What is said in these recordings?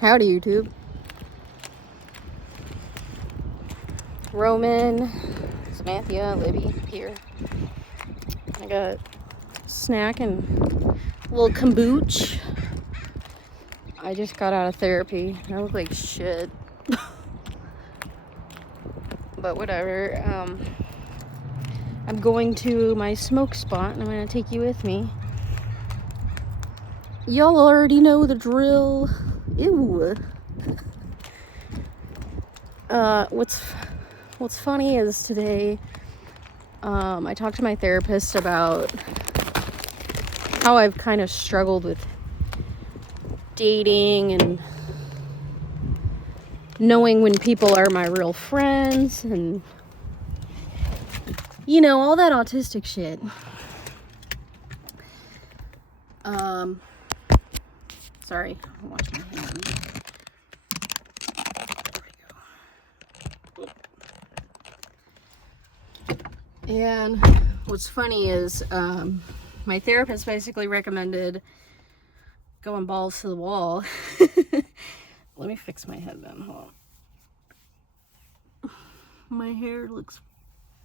Howdy, YouTube. Roman, Samantha, Libby here. I got snack and a little kombucha. I just got out of therapy. I look like shit. But whatever. I'm going to my smoke spot and I'm going to take you with me. Y'all already know the drill. Ew. What's funny is today, I talked to my therapist about how I've kind of struggled with dating and knowing when people are my real friends and, you know, all that autistic shit. Sorry, I'm washing my hands. And what's funny is my therapist basically recommended going balls to the wall. Let me fix my headband. Hold on. My hair looks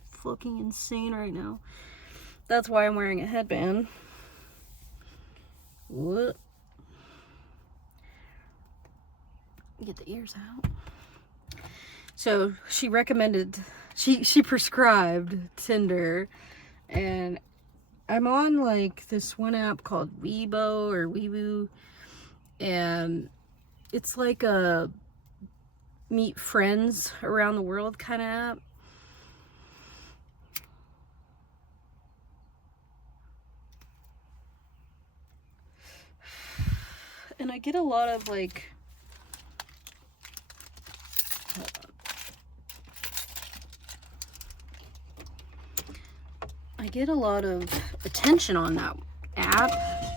fucking insane right now. That's why I'm wearing a headband. What? Get the ears out. So she recommended, she prescribed Tinder, and I'm on like this one app called Weibo or Weibo, and it's like a meet friends around the world kind of app. And I get a lot of like, I get a lot of attention on that app,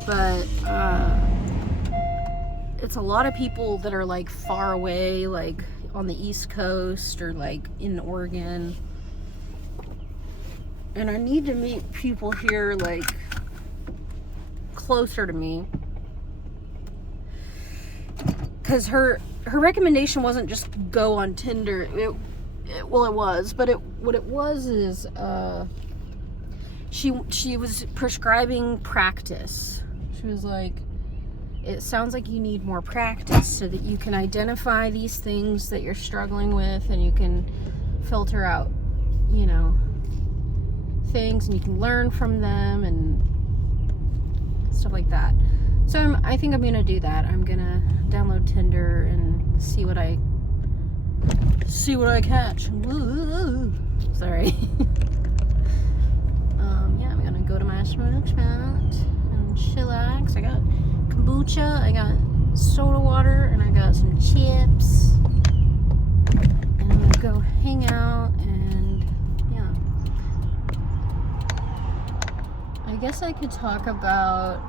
but it's a lot of people that are like far away, like on the East Coast or like in Oregon. And I need to meet people here like closer to me. Because her recommendation wasn't just go on Tinder. It was, but what it was is she was prescribing practice. She was like, it sounds like you need more practice so that you can identify these things that you're struggling with, and you can filter out, you know, things, and you can learn from them and stuff like that. So I think I'm gonna do that. I'm gonna download Tinder and see what I catch. Sorry. Yeah, I'm gonna go to my smoke spot and chillax. I got kombucha, I got soda water, and I got some chips. And I'm gonna go hang out and yeah. I guess I could talk about,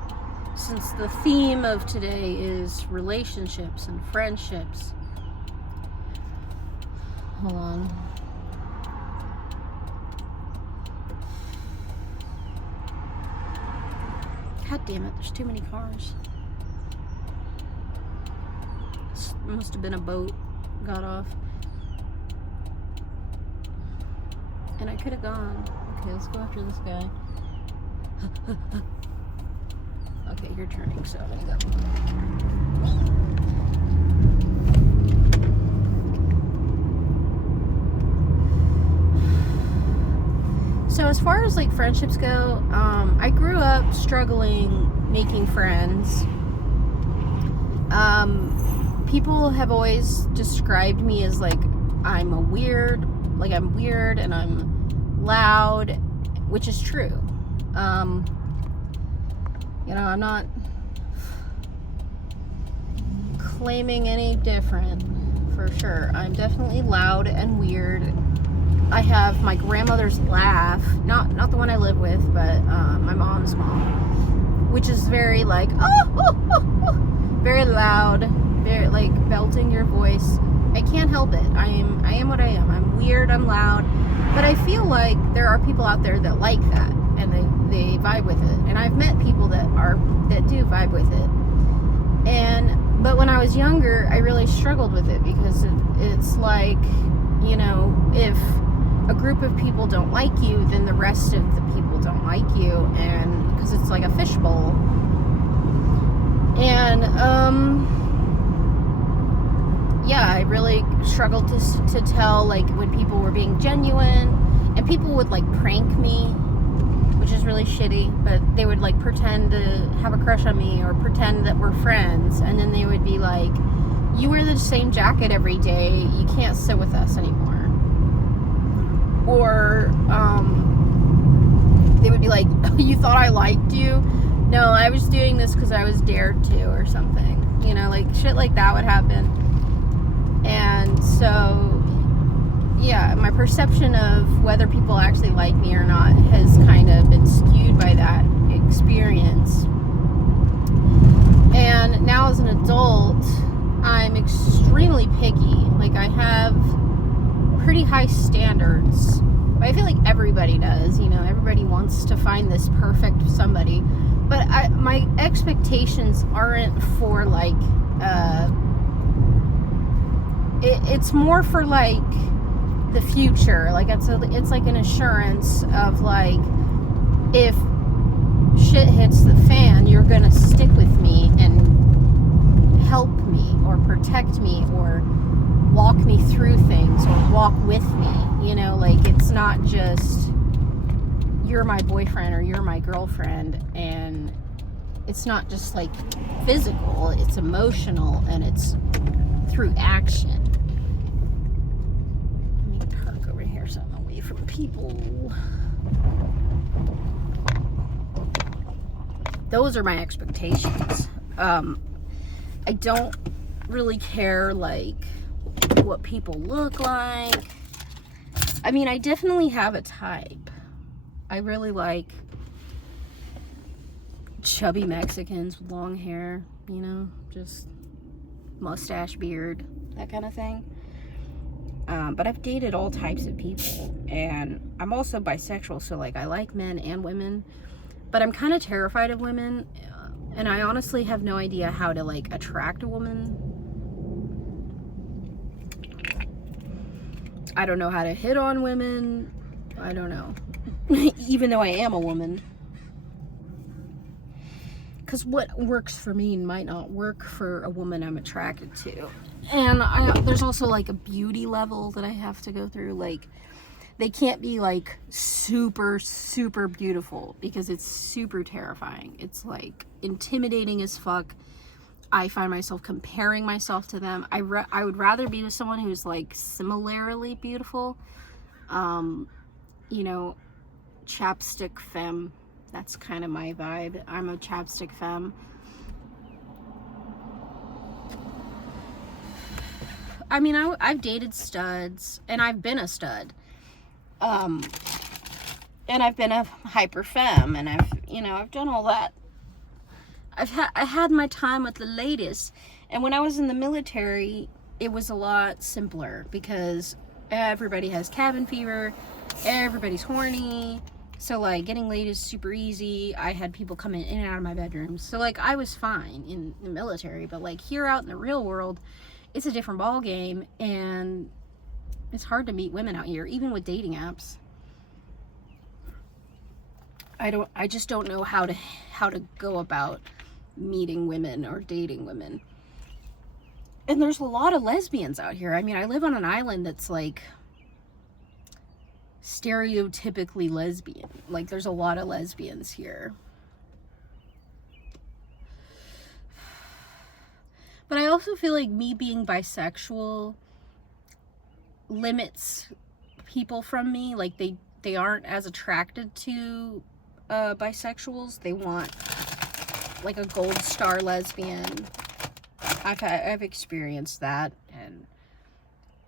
since the theme of today is relationships and friendships. Hold on. God damn it, there's too many cars. This must have been a boat got off. And I could have gone. Okay, let's go after this guy. Okay, you're turning, so I'm gonna go. So as far as like friendships go, I grew up struggling making friends. People have always described me as like I'm weird and I'm loud, which is true. You know, I'm not claiming any different, for sure. I'm definitely loud and weird. I have my grandmother's laugh, not the one I live with, but my mom's mom, which is very like, very loud, very like belting your voice. I can't help it. I am what I am. I'm weird, I'm loud, but I feel like there are people out there that like that, and they vibe with it. And I've met people that do vibe with it. But when I I was younger, I really struggled with it because it's like, you know, if a group of people don't like you, then the rest of the people don't like you, and because it's like a fishbowl. And yeah, I really struggled to tell, like, when people were being genuine, and people would like prank me, which is really shitty, but they would like pretend to have a crush on me or pretend that we're friends, and then they would be like, you wear the same jacket every day, you can't sit with us anymore. Or they would be like, you thought I liked you? No, I was doing this because I was dared to, or something, you know, like shit like that would happen. And so yeah, my perception of whether people actually like me or not has kind of been skewed by that experience. And now as an adult, I'm extremely picky. Like, I have pretty high standards. But I feel like everybody does, you know, everybody wants to find this perfect somebody. But my expectations aren't for like, it's more for like the future. Like, it's like an assurance of like, if shit hits the fan, you're gonna stick with me and help me or protect me or walk me through things or walk with me, you know, like, it's not just you're my boyfriend or you're my girlfriend, and it's not just like physical, it's emotional, and it's through action. Let me park over here so I'm away from people. Those are my expectations. I don't really care like what people look like. I mean, I definitely have a type. I really like chubby Mexicans with long hair, you know, just mustache, beard, that kind of thing. But I've dated all types of people, and I'm also bisexual, so like I like men and women, but I'm kind of terrified of women, and I honestly have no idea how to like attract a woman. I don't know how to hit on women. I don't know. Even though I am a woman. Because what works for me might not work for a woman I'm attracted to. And there's also like a beauty level that I have to go through. Like, they can't be like super, super beautiful because it's super terrifying. It's like intimidating as fuck. I find myself comparing myself to them. I would rather be with someone who's like similarly beautiful. You know, chapstick femme. That's kind of my vibe. I'm a chapstick femme. I mean, I've dated studs, and I've been a stud. And I've been a hyper femme, and I've done all that. I had my time with the ladies, and when I was in the military, it was a lot simpler because everybody has cabin fever, everybody's horny, so like getting laid is super easy. I had people come in and out of my bedroom, so like I was fine in the military. But like here out in the real world, it's a different ball game, and it's hard to meet women out here, even with dating apps. I just don't know how to go about meeting women or dating women. And there's a lot of lesbians out here. I mean, I live on an island that's like stereotypically lesbian. Like, there's a lot of lesbians here. But I also feel like me being bisexual limits people from me. Like, they aren't as attracted to bisexuals. They want like a gold star lesbian. I've experienced that, and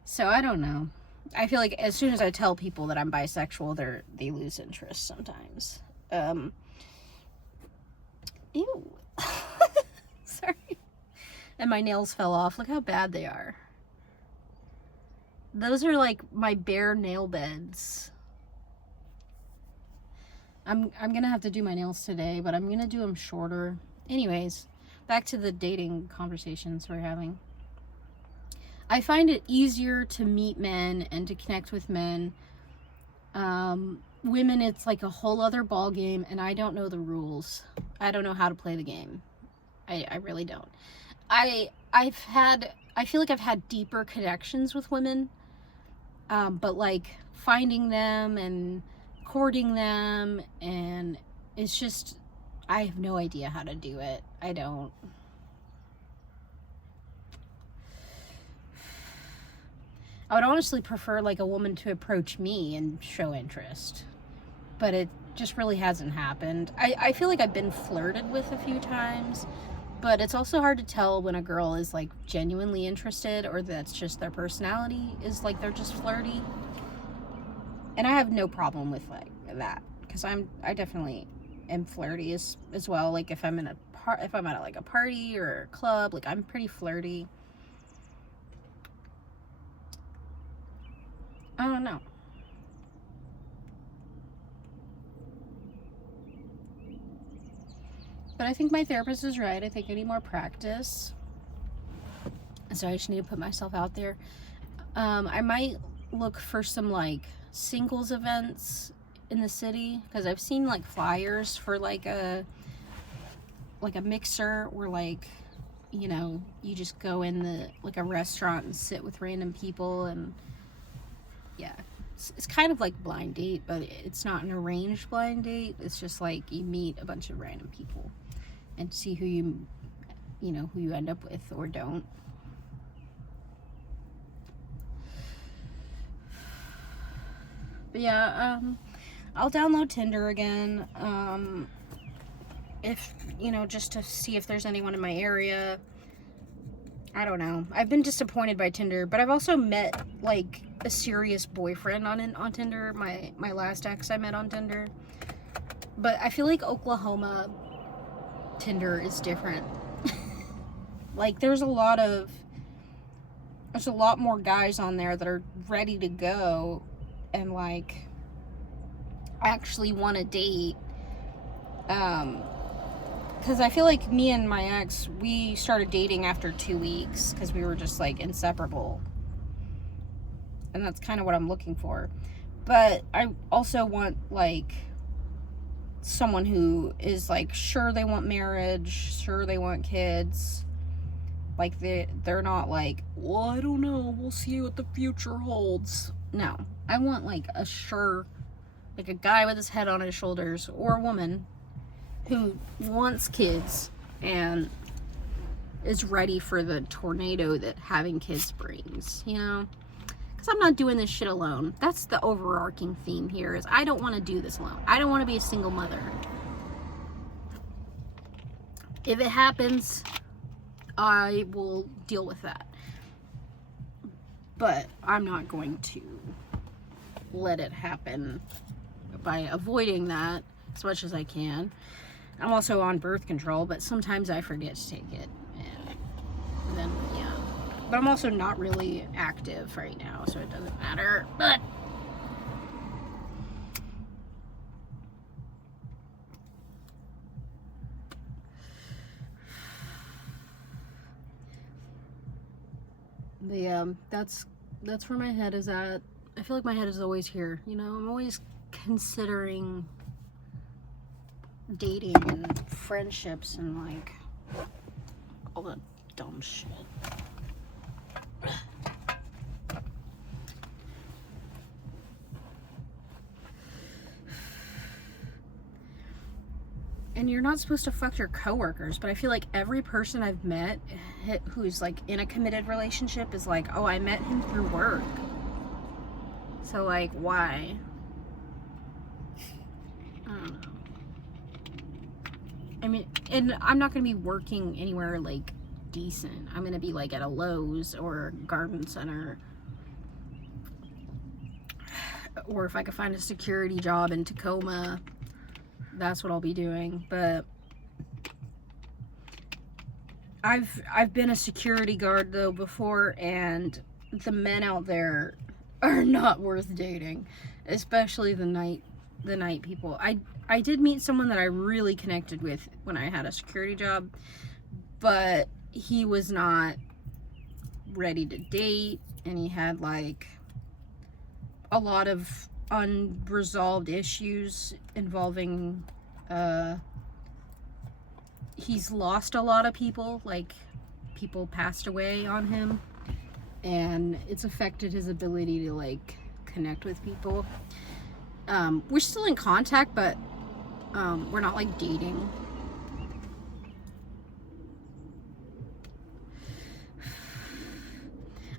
so I don't know. I feel like as soon as I tell people that I'm bisexual, they lose interest sometimes. Ew. Sorry. And my nails fell off. Look how bad they are. Those are like my bare nail beds. I'm gonna have to do my nails today, but I'm gonna do them shorter. Anyways, back to the dating conversations we're having. I find it easier to meet men and to connect with men. Women, it's like a whole other ball game, and I don't know the rules. I don't know how to play the game. I really don't. I feel like I've had deeper connections with women, but like finding them and courting them, and it's just, I have no idea how to do it. I don't. I would honestly prefer like a woman to approach me and show interest, but it just really hasn't happened. I feel like I've been flirted with a few times, but it's also hard to tell when a girl is like genuinely interested or that's just their personality is like they're just flirty. And I have no problem with like that, because I definitely am flirty as well. Like if I'm at like a party or a club, like I'm pretty flirty. I don't know. But I think my therapist is right. I think I need more practice. So I just need to put myself out there. I might look for some like singles events in the city, because I've seen like flyers for like a mixer where like, you know, you just go in the like a restaurant and sit with random people, and yeah, it's kind of like blind date, but it's not an arranged blind date. It's just like you meet a bunch of random people and see who you end up with or don't. But yeah, I'll download Tinder again, if, just to see if there's anyone in my area. I don't know. I've been disappointed by Tinder, but I've also met like a serious boyfriend on Tinder. My last ex I met on Tinder. But I feel like Oklahoma Tinder is different. Like there's a lot more guys on there that are ready to go and like actually want to date. Because I feel like me and my ex, we started dating after 2 weeks because we were just like inseparable. And that's kind of what I'm looking for. But I also want like someone who is like sure they want marriage, sure they want kids. Like they're not like, well, I don't know, we'll see what the future holds. No, I want like a sure, like a guy with his head on his shoulders, or a woman who wants kids and is ready for the tornado that having kids brings, because I'm not doing this shit alone. That's the overarching theme here, is I don't want to do this alone. I don't want to be a single mother. If it happens, I will deal with that. But I'm not going to let it happen by avoiding that as much as I can. I'm also on birth control, but sometimes I forget to take it. And then, yeah. But I'm also not really active right now, so it doesn't matter. But yeah, that's where my head is at. I feel like my head is always here. I'm always considering dating and friendships and like all that dumb shit. And you're not supposed to fuck your coworkers, but I feel like every person I've met who's like in a committed relationship is like, oh, I met him through work. So like, why? I don't know. I mean, and I'm not going to be working anywhere like decent. I'm going to be like at a Lowe's or a garden center. Or if I could find a security job in Tacoma, that's what I'll be doing. But I've been a security guard though before, and the men out there are not worth dating, especially the night people. I did meet someone that I really connected with when I had a security job, but he was not ready to date, and he had like a lot of unresolved issues involving he's lost a lot of people, like people passed away on him, and it's affected his ability to like connect with people. We're still in contact, but we're not like dating.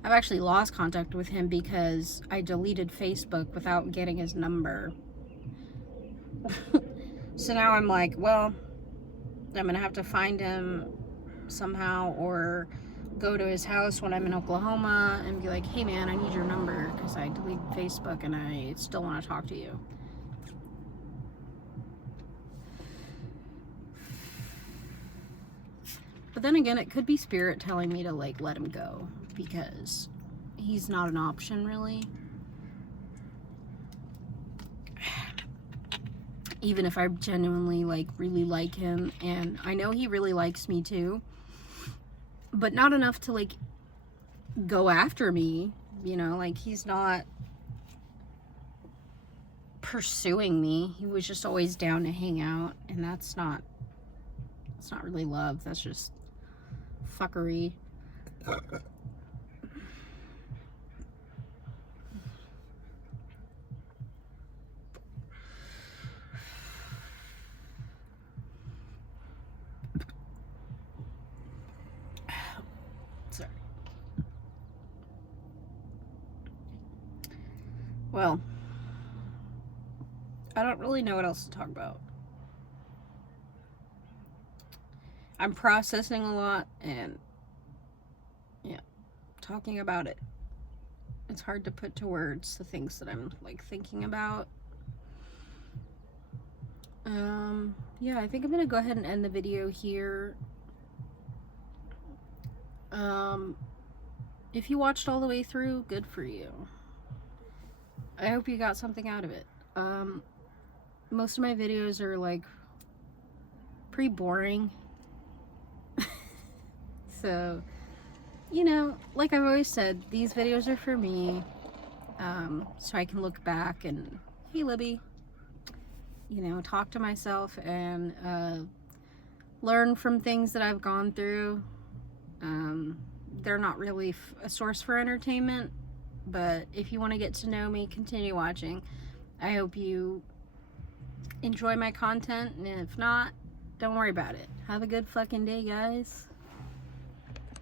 I've actually lost contact with him because I deleted Facebook without getting his number. So now I'm like, well, I'm gonna have to find him somehow, or go to his house when I'm in Oklahoma and be like, hey man, I need your number because I deleted Facebook and I still want to talk to you. But then again, it could be spirit telling me to like let him go, because he's not an option really. Even if I genuinely like really like him, and I know he really likes me too, but not enough to like go after me, you know, like he's not pursuing me. He was just always down to hang out, and that's not really love, that's just fuckery. Sorry. Well, I don't really know what else to talk about. I'm processing a lot, and yeah, talking about it, it's hard to put to words the things that I'm like thinking about. Yeah, I think I'm gonna go ahead and end the video here. If you watched all the way through, good for you. I hope you got something out of it. Most of my videos are like pretty boring. So, you know, like I've always said, these videos are for me, so I can look back and, hey Libby, you know, talk to myself and learn from things that I've gone through. They're not really a source for entertainment, but if you want to get to know me, continue watching. I hope you enjoy my content, and if not, don't worry about it. Have a good fucking day, guys.